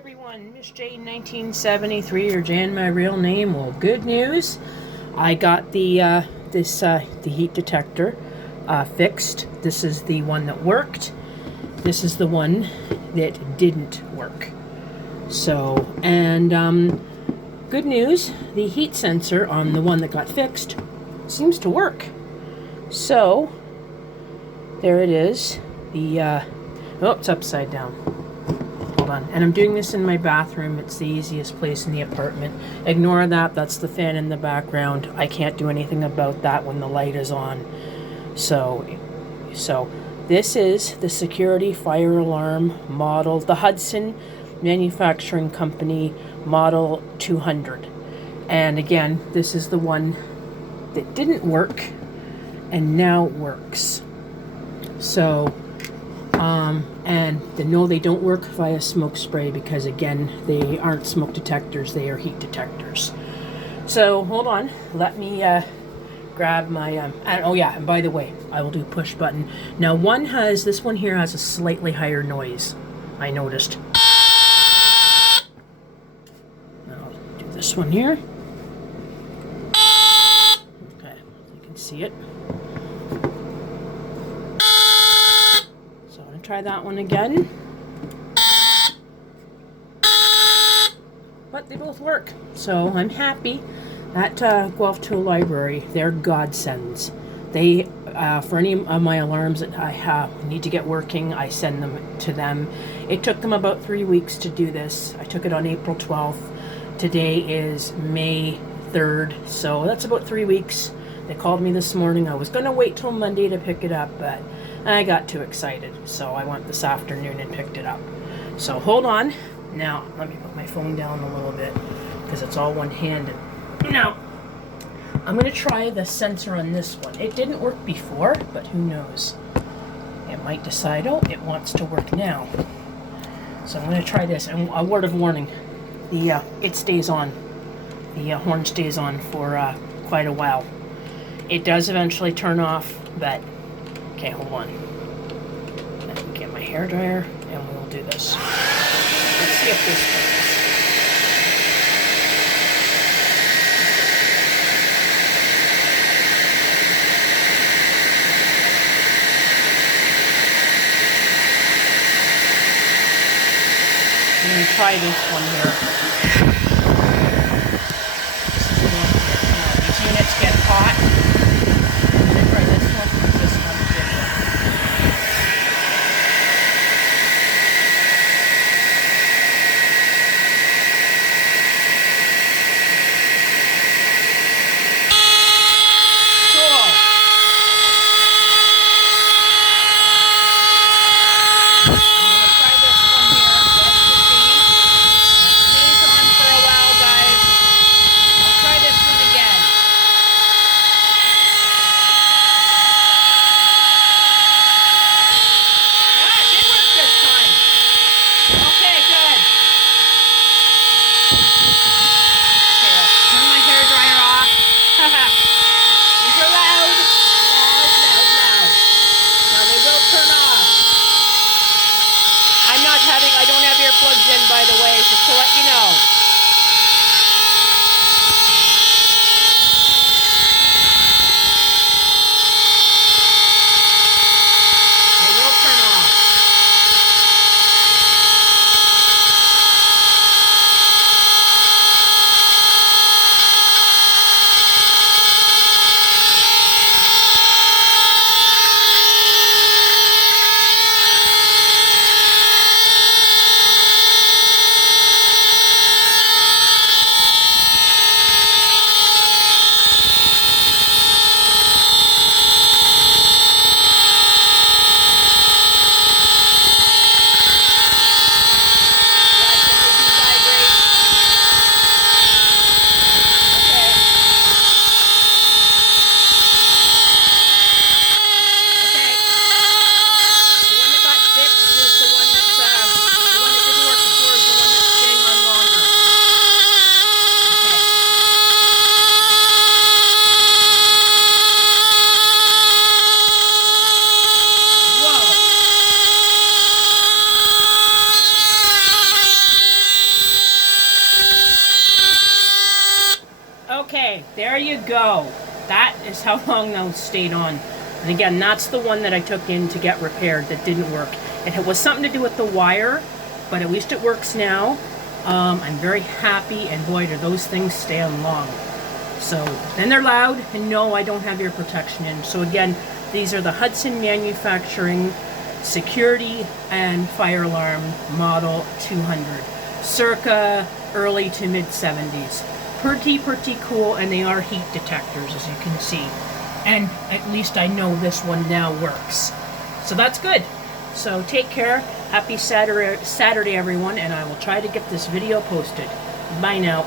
everyone, Miss J 1973, or Jan my real name. Well, good news. I got the heat detector fixed. This is the one that worked. This is the one that didn't work. So, and good news, the heat sensor on the one that got fixed seems to work. So, there it is. The oh, it's upside down. Hold on. And I'm doing this in my bathroom. It's the easiest place in the apartment. Ignore that. That's the fan in the background. I can't do anything about that when the light is on. So this is the security fire alarm model, the Hudson Manufacturing Company model 200. And again, this is the one that didn't work and now works. So, and no, they don't work via smoke spray because, again, they aren't smoke detectors, they are heat detectors. So, hold on, let me grab my, oh yeah, and by the way, I will do push button. Now, this one here has a slightly higher noise, I noticed. I'll do this one here. Okay, you can see it. Try that one again. But they both work, so I'm happy. At Guelph Tool Library, they're godsends. They, for any of my alarms that I need to get working, I send them to them. It took them about 3 weeks to do this. I took it on April 12th. Today is May 3rd, so that's about 3 weeks. They called me this morning. I was going to wait till Monday to pick it up, but I got too excited, so I went this afternoon and picked it up. So hold on. Now, let me put my phone down a little bit because it's all one-handed. Now, I'm going to try the sensor on this one. It didn't work before, but who knows? It might decide, oh, it wants to work now. So I'm going to try this. And a word of warning, it stays on. The horn stays on for quite a while. It does eventually turn off, but okay, hold on. Let me get my hairdryer and we'll do this. Let's see if this works. I'm going to try this one here. This is the one here. Now, these units get hot. For Okay, there you go. That is how long those stayed on. And again, that's the one that I took in to get repaired that didn't work. It was something to do with the wire, but at least it works now. I'm very happy, and boy, do those things stay on long. So, and they're loud, and no, I don't have ear protection in. So again, these are the Hudson Manufacturing Security and Fire Alarm Model 200. Circa early to mid 70s. Pretty cool, and they are heat detectors, as you can see. And at least I know this one now works. So that's good. So take care. Happy Saturday, everyone, and I will try to get this video posted. Bye now.